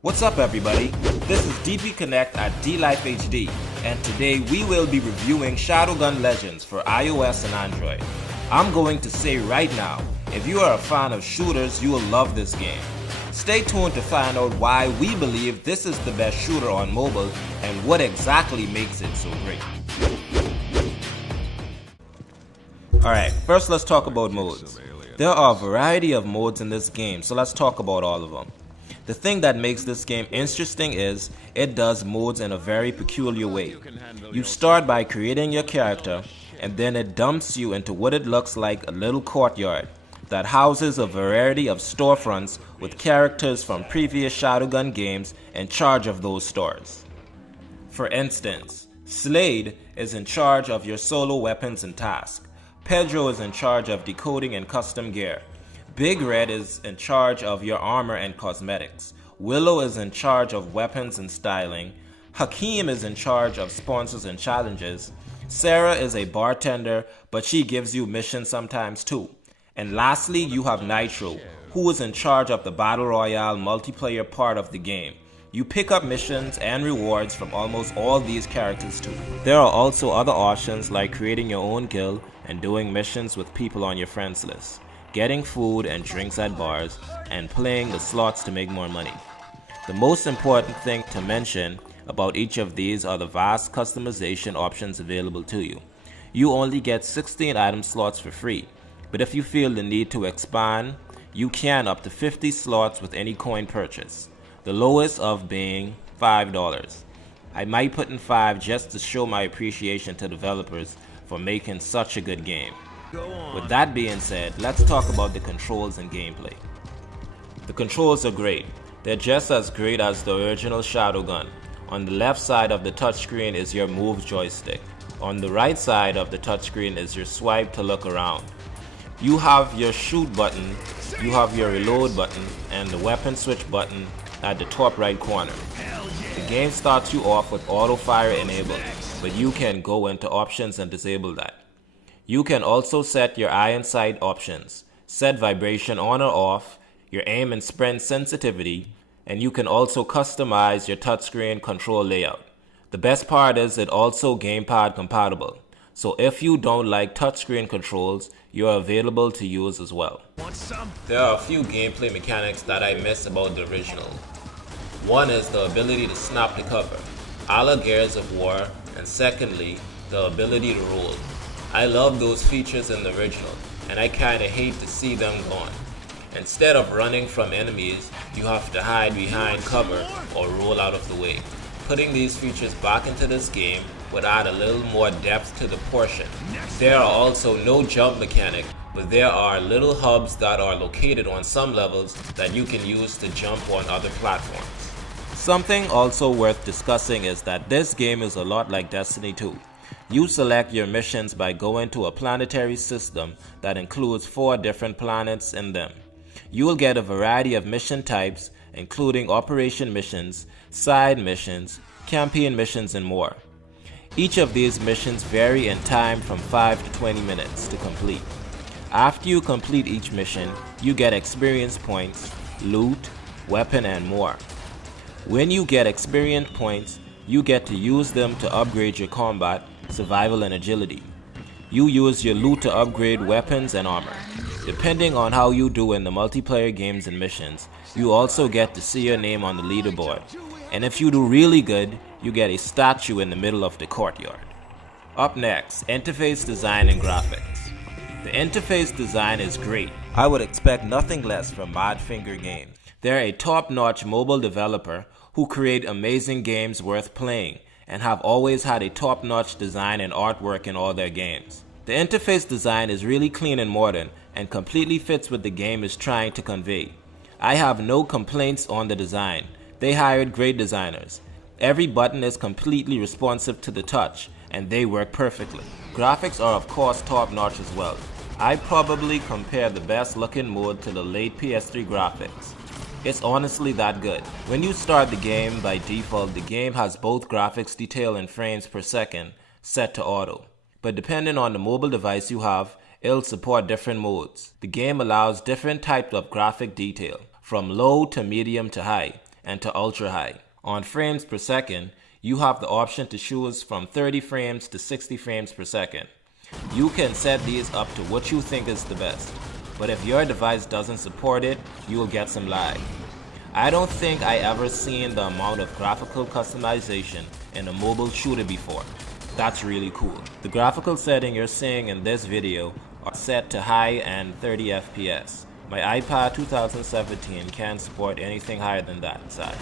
What's up everybody, this is DP Connect at DLifeHD, and today we will be reviewing ShadowGun Legends for iOS and Android. I'm going to say right now, if you are a fan of shooters, you will love this game. Stay tuned to find out why we believe this is the best shooter on mobile and what exactly makes it so great. Alright, first let's talk about modes. There are a variety of modes in this game, so let's talk about all of them. The thing that makes this game interesting is it does modes in a very peculiar way. You start by creating your character, and then it dumps you into what it looks like a little courtyard that houses a variety of storefronts with characters from previous ShadowGun games in charge of those stores. For instance, Slade is in charge of your solo weapons and tasks. Pedro is in charge of decoding and custom gear. Big Red is in charge of your armor and cosmetics. Willow is in charge of weapons and styling. Hakeem is in charge of sponsors and challenges. Sarah is a bartender, but she gives you missions sometimes too. And lastly, you have Nitro, who is in charge of the Battle Royale multiplayer part of the game. You pick up missions and rewards from almost all these characters too. There are also other options like creating your own guild and doing missions with people on your friends list, getting food and drinks at bars, and playing the slots to make more money. The most important thing to mention about each of these are the vast customization options available to you. You only get 16 item slots for free, but if you feel the need to expand, you can up to 50 slots with any coin purchase, the lowest of being $5. I might put in 5 just to show my appreciation to developers for making such a good game. With that being said, let's talk about the controls and gameplay. The controls are great. They're just as great as the original ShadowGun. On the left side of the touchscreen is your move joystick. On the right side of the touchscreen is your swipe to look around. You have your shoot button, you have your reload button, and the weapon switch button at the top right corner. The game starts you off with auto fire enabled, but you can go into options and disable that. You can also set your eye and sight options, set vibration on or off, your aim and sprint sensitivity, and you can also customize your touchscreen control layout. The best part is it also gamepad compatible, so if you don't like touchscreen controls, you are available to use as well. There are a few gameplay mechanics that I miss about the original. One is the ability to snap the cover, a la Gears of War, and secondly, the ability to roll. I love those features in the original, and I kinda hate to see them gone. Instead of running from enemies, you have to hide behind cover or roll out of the way. Putting these features back into this game would add a little more depth to the portion. There are also no jump mechanic, but there are little hubs that are located on some levels that you can use to jump on other platforms. Something also worth discussing is that this game is a lot like Destiny 2. You select your missions by going to a planetary system that includes 4 different planets in them. You will get a variety of mission types, including operation missions, side missions, campaign missions, and more. Each of these missions vary in time from 5 to 20 minutes to complete. After you complete each mission, you get experience points, loot, weapon, and more. When you get experience points, you get to use them to upgrade your combat, survival, and agility. You use your loot to upgrade weapons and armor. Depending on how you do in the multiplayer games and missions, you also get to see your name on the leaderboard. And if you do really good, you get a statue in the middle of the courtyard. Up next, interface design and graphics. The interface design is great. I would expect nothing less from Badfinger Games. They're a top-notch mobile developer who create amazing games worth playing and have always had a top-notch design and artwork in all their games. The interface design is really clean and modern and completely fits what the game is trying to convey. I have no complaints on the design. They hired great designers. Every button is completely responsive to the touch, and they work perfectly. Graphics are of course top-notch as well. I probably compare the best looking mode to the late PS3 graphics. It's honestly that good. When you start the game, by default the game has both graphics detail and frames per second set to auto. But depending on the mobile device you have, it'll support different modes. The game allows different types of graphic detail, from low to medium to high, and to ultra high. On frames per second, you have the option to choose from 30 frames to 60 frames per second. You can set these up to what you think is the best, but if your device doesn't support it, you will get some lag. I don't think I ever seen the amount of graphical customization in a mobile shooter before. That's really cool. The graphical setting you're seeing in this video are set to high and 30 FPS. My iPad 2017 can't support anything higher than that, sadly.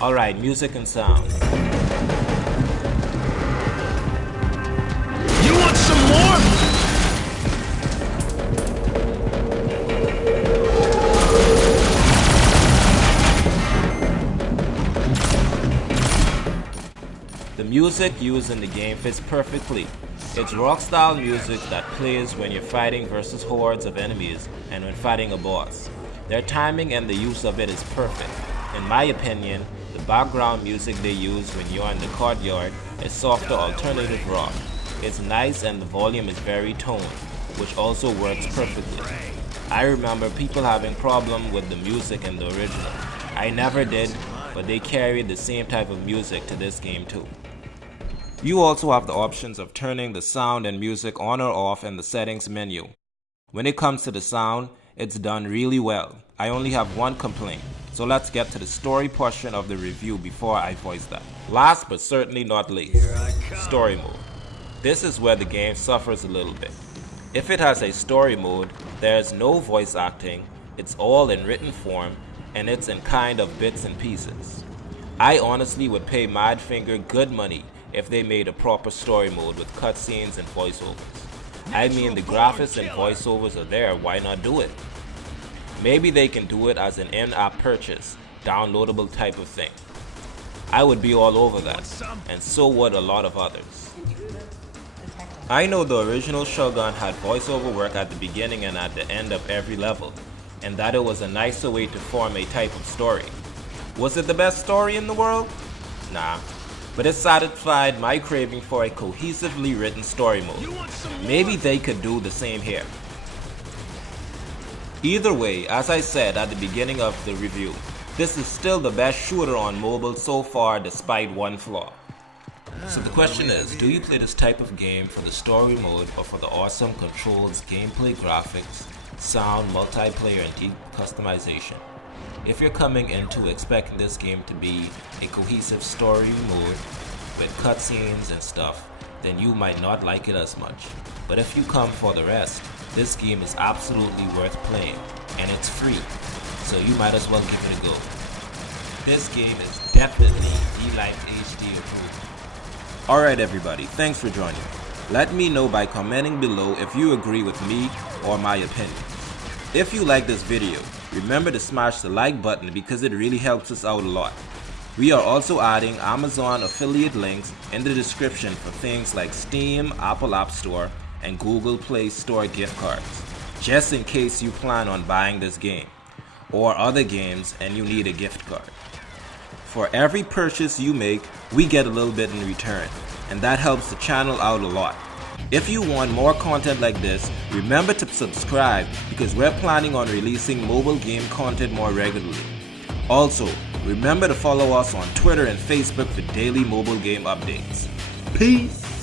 Alright, music and sound. You want some more? The music used in the game fits perfectly. It's rock-style music that plays when you're fighting versus hordes of enemies and when fighting a boss. Their timing and the use of it is perfect. In my opinion, the background music they use when you're in the courtyard is softer alternative rock. It's nice and the volume is very toned, which also works perfectly. I remember people having problem with the music in the original. I never did, but they carried the same type of music to this game too. You also have the options of turning the sound and music on or off in the settings menu. When it comes to the sound, it's done really well. I only have one complaint, so let's get to the story portion of the review before I voice that. Last but certainly not least, story mode. This is where the game suffers a little bit. If it has a story mode, there's no voice acting, it's all in written form, and it's in kind of bits and pieces. I honestly would pay Madfinger good money if they made a proper story mode with cutscenes and voiceovers. I mean, the graphics and voiceovers are there, why not do it? Maybe they can do it as an in-app purchase, downloadable type of thing. I would be all over that, and so would a lot of others. I know the original Shogun had voiceover work at the beginning and at the end of every level, and that it was a nicer way to form a type of story. Was it the best story in the world? Nah. But it satisfied my craving for a cohesively written story mode. Maybe they could do the same here. Either way, as I said at the beginning of the review, this is still the best shooter on mobile so far despite one flaw. So the question is, do you play this type of game for the story mode or for the awesome controls, gameplay graphics, sound, multiplayer, and deep customization? If you're coming into expecting this game to be a cohesive story mode with cutscenes and stuff, then you might not like it as much. But if you come for the rest, this game is absolutely worth playing, and it's free, so you might as well give it a go. This game is definitely D-Life HD approved. Alright everybody, thanks for joining. Let me know by commenting below if you agree with me or my opinion. If you like this video, remember to smash the like button because it really helps us out a lot. We are also adding Amazon affiliate links in the description for things like Steam, Apple App Store, and Google Play Store gift cards, just in case you plan on buying this game, or other games and you need a gift card. For every purchase you make, we get a little bit in return, and that helps the channel out a lot. If you want more content like this, remember to subscribe because we're planning on releasing mobile game content more regularly. Also, remember to follow us on Twitter and Facebook for daily mobile game updates. Peace!